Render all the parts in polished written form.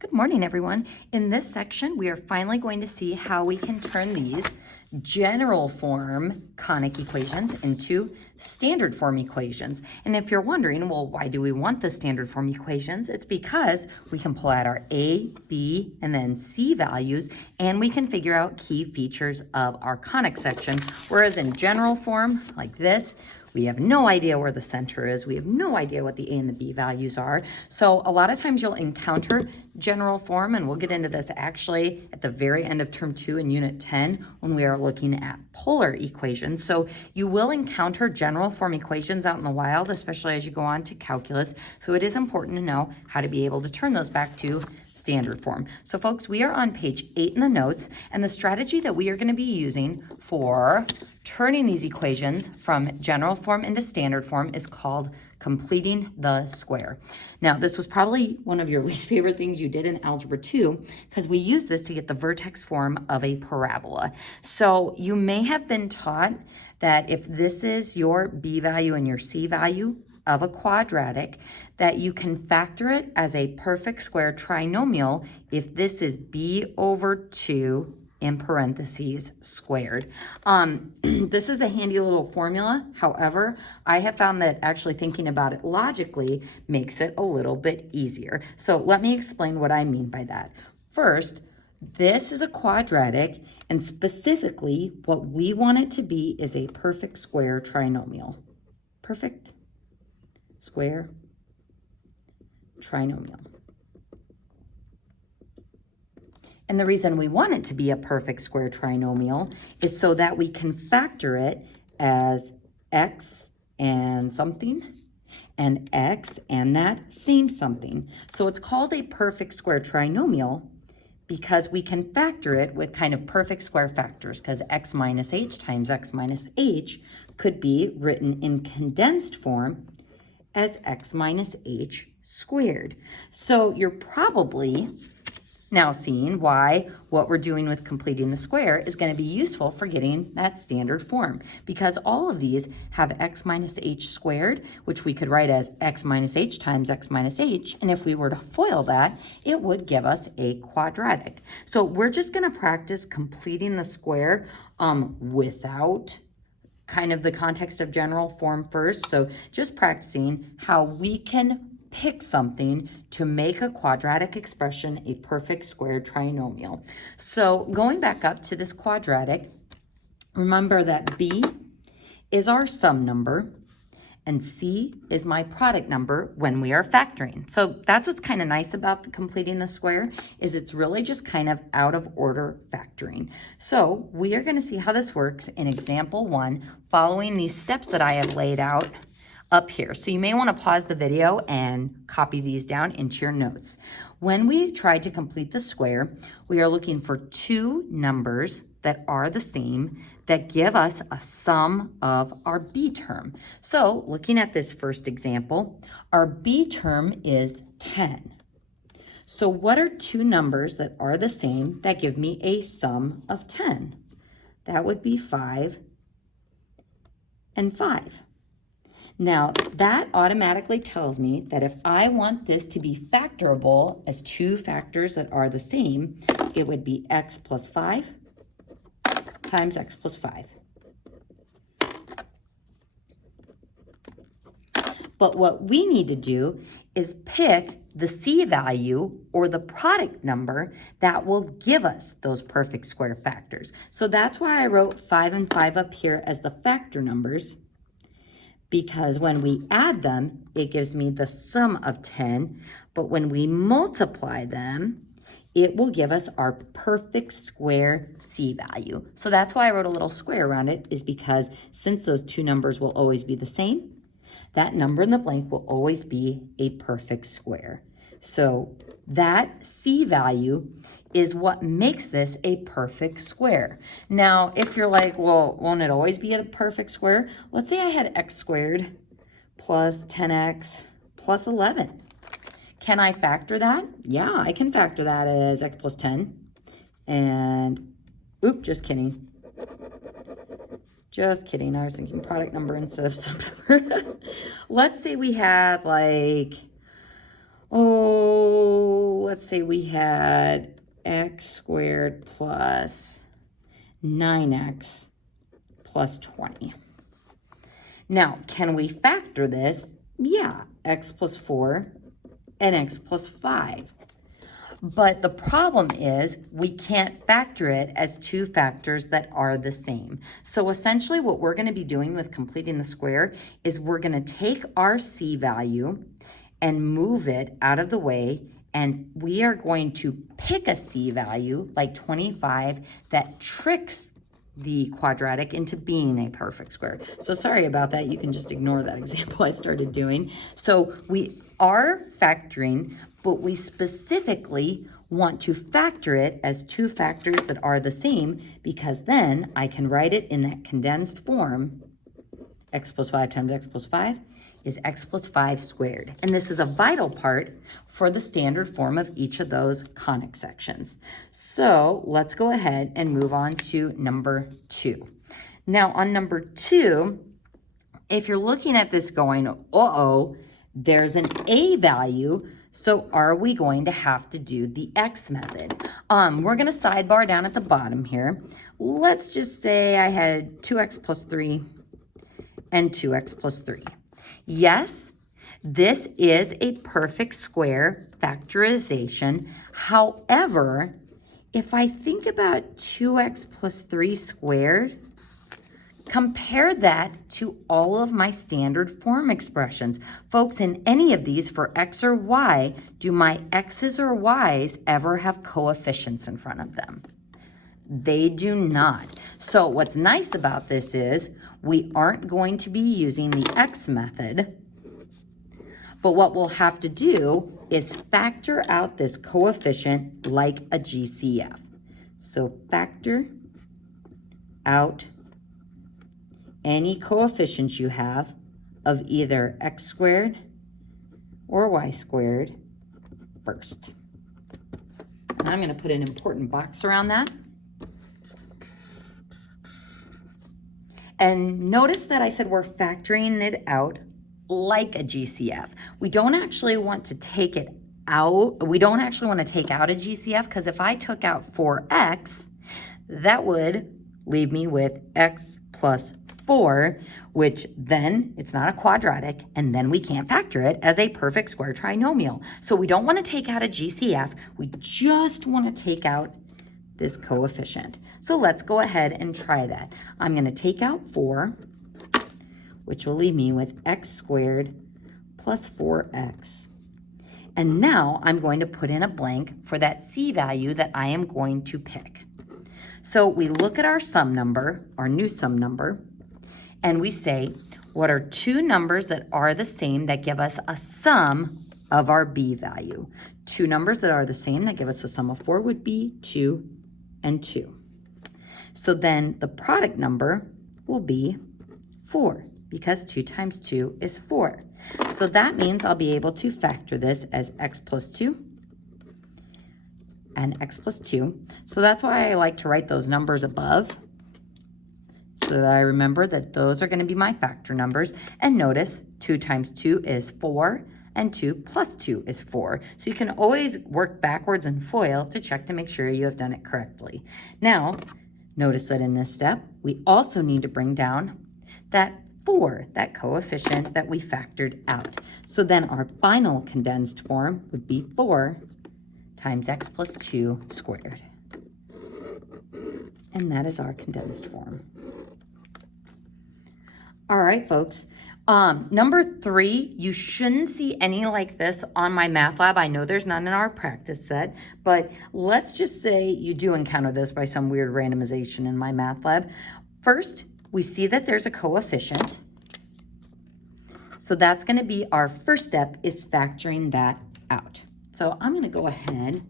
Good morning, everyone. In this section, we are finally going to see how we can turn these general form conic equations into standard form equations. And if you're wondering, well, why do we want the standard form equations? It's because we can pull out our A, B, and then C values, and we can figure out key features of our conic section. Whereas in general form, like this, we have no idea where the center is. We have no idea what the A and the B values are. So a lot of times you'll encounter general form, and we'll get into this actually at the very end of term 2 in unit 10 when we are looking at polar equations. So you will encounter general form equations out in the wild, especially as you go on to calculus. So it is important to know how to be able to turn those back to standard form. So folks, we are on page 8 in the notes, and the strategy that we are going to be using for turning these equations from general form into standard form is called completing the square. Now, this was probably one of your least favorite things you did in Algebra 2 because we use this to get the vertex form of a parabola. So you may have been taught that if this is your B value and your C value of a quadratic, that you can factor it as a perfect square trinomial if this is B over 2 in parentheses squared. This is a handy little formula. However, I have found that actually thinking about it logically makes it a little bit easier. So let me explain what I mean by that. First, this is a quadratic, and specifically what we want it to be is a perfect square trinomial. Perfect square trinomial. And the reason we want it to be a perfect square trinomial is so that we can factor it as x and something, and x and that same something. So it's called a perfect square trinomial because we can factor it with kind of perfect square factors, because x minus h times x minus h could be written in condensed form as x minus h squared. So you're probably now seeing why what we're doing with completing the square is going to be useful for getting that standard form, because all of these have x minus h squared, which we could write as x minus h times x minus h, and if we were to FOIL that, it would give us a quadratic. So we're just going to practice completing the square without kind of the context of general form first. So just practicing how we can pick something to make a quadratic expression a perfect square trinomial. So going back up to this quadratic, remember that B is our sum number and C is my product number when we are factoring. So that's what's kind of nice about the completing the square, is it's really just kind of out of order factoring. So we are going to see how this works in example 1, following these steps that I have laid out up here. So you may want to pause the video and copy these down into your notes. When we try to complete the square, we are looking for two numbers that are the same that give us a sum of our B term. So looking at this first example, our B term is 10. So what are two numbers that are the same that give me a sum of 10? That would be 5 and 5. Now, that automatically tells me that if I want this to be factorable as two factors that are the same, it would be x plus 5 times x plus 5. But what we need to do is pick the C value or the product number that will give us those perfect square factors. So that's why I wrote 5 and 5 up here as the factor numbers, because when we add them, it gives me the sum of 10, but when we multiply them, it will give us our perfect square C value. So that's why I wrote a little square around it, is because since those two numbers will always be the same, that number in the blank will always be a perfect square. So that C value is what makes this a perfect square. Now, if you're like, well, won't it always be a perfect square? Let's say I had x squared plus 10x plus 11. Can I factor that? Yeah, I can factor that as x plus 10. And, oop, just kidding. Just kidding. I was thinking product number instead of sum number. Let's say we had like, let's let's say we had x squared plus 9x plus 20. Now, can we factor this? Yeah, x plus 4 and x plus 5. But the problem is we can't factor it as two factors that are the same. So essentially what we're going to be doing with completing the square is we're going to take our c value and move it out of the way, and we are going to pick a c value like 25 that tricks the quadratic into being a perfect square. So sorry about that. You can just ignore that example I started doing. So we are factoring, but we specifically want to factor it as two factors that are the same, because then I can write it in that condensed form. X plus 5 times x plus 5 is x plus 5 squared. And this is a vital part for the standard form of each of those conic sections. So let's go ahead and move on to number 2. Now on number 2, if you're looking at this going, uh-oh, there's an a value, so are we going to have to do the x method? We're going to sidebar down at the bottom here. Let's just say I had 2x plus 3 and 2x plus 3. Yes, this is a perfect square factorization. However, if I think about 2x plus 3 squared, compare that to all of my standard form expressions. Folks, in any of these for x or y, do my x's or y's ever have coefficients in front of them? They do not. So what's nice about this is we aren't going to be using the x method, but what we'll have to do is factor out this coefficient like a GCF. So factor out any coefficients you have of either x squared or y squared first. And I'm going to put an important box around that. And notice that I said we're factoring it out like a GCF. We don't actually want to take it out. We don't actually want to take out a GCF, because if I took out 4x, that would leave me with x plus 4, which then it's not a quadratic, and then we can't factor it as a perfect square trinomial. So we don't want to take out a GCF. We just want to take out this coefficient. So let's go ahead and try that. I'm going to take out 4, which will leave me with x squared plus 4x. And now I'm going to put in a blank for that c value that I am going to pick. So we look at our sum number, our new sum number, and we say, what are two numbers that are the same that give us a sum of our b value? Two numbers that are the same that give us a sum of 4 would be 2 and 2. So then the product number will be 4, because 2 times 2 is 4. So that means I'll be able to factor this as x plus 2 and x plus 2. So that's why I like to write those numbers above, so that I remember that those are going to be my factor numbers. And notice 2 times 2 is 4, and 2 plus 2 is 4. So you can always work backwards in FOIL to check to make sure you have done it correctly. Now, notice that in this step, we also need to bring down that 4, that coefficient that we factored out. So then our final condensed form would be 4 times x plus 2 squared. And that is our condensed form. All right, folks. Number 3, you shouldn't see any like this on my math lab. I know there's none in our practice set, but let's just say you do encounter this by some weird randomization in my math lab. First, we see that there's a coefficient. So that's going to be our first step, is factoring that out. So I'm going to go ahead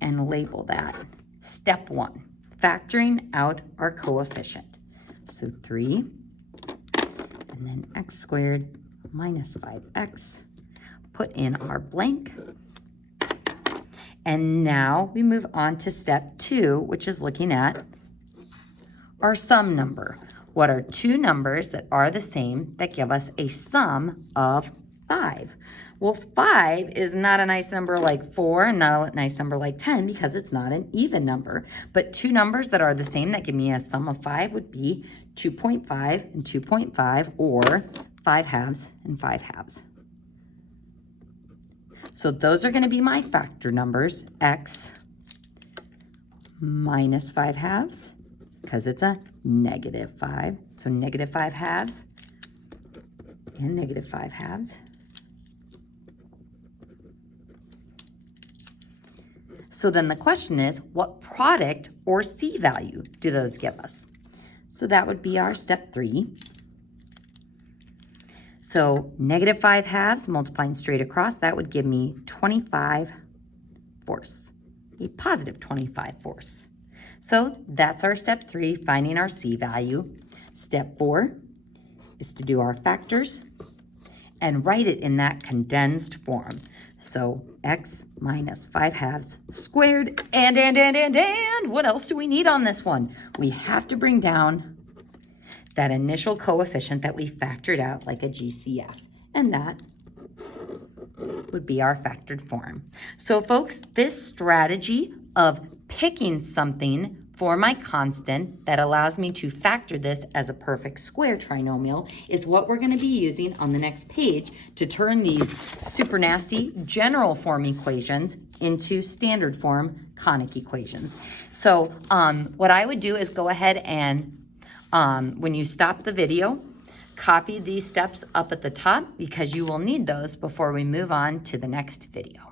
and label that step 1, factoring out our coefficient. So 3. And then x squared minus 5x, put in our blank. And now we move on to step 2, which is looking at our sum number. What are two numbers that are the same that give us a sum of 5? Well, 5 is not a nice number like 4 and not a nice number like 10 because it's not an even number. But two numbers that are the same that give me a sum of 5 would be 2.5 and 2.5, or 5 halves and 5 halves. So those are going to be my factor numbers, x minus 5 halves, because it's a negative 5. So negative 5 halves and negative 5 halves. So then the question is, what product or C value do those give us? So that would be our step 3. So negative 5 halves multiplying straight across, that would give me 25 fourths, a positive 25 fourths. So that's our step 3, finding our C value. Step 4 is to do our factors and write it in that condensed form. So x minus 5 halves squared, and what else do we need on this one? We have to bring down that initial coefficient that we factored out like a GCF, and that would be our factored form. So folks, this strategy of picking something for my constant that allows me to factor this as a perfect square trinomial is what we're going to be using on the next page to turn these super nasty general form equations into standard form conic equations. So what I would do is go ahead and when you stop the video, copy these steps up at the top because you will need those before we move on to the next video.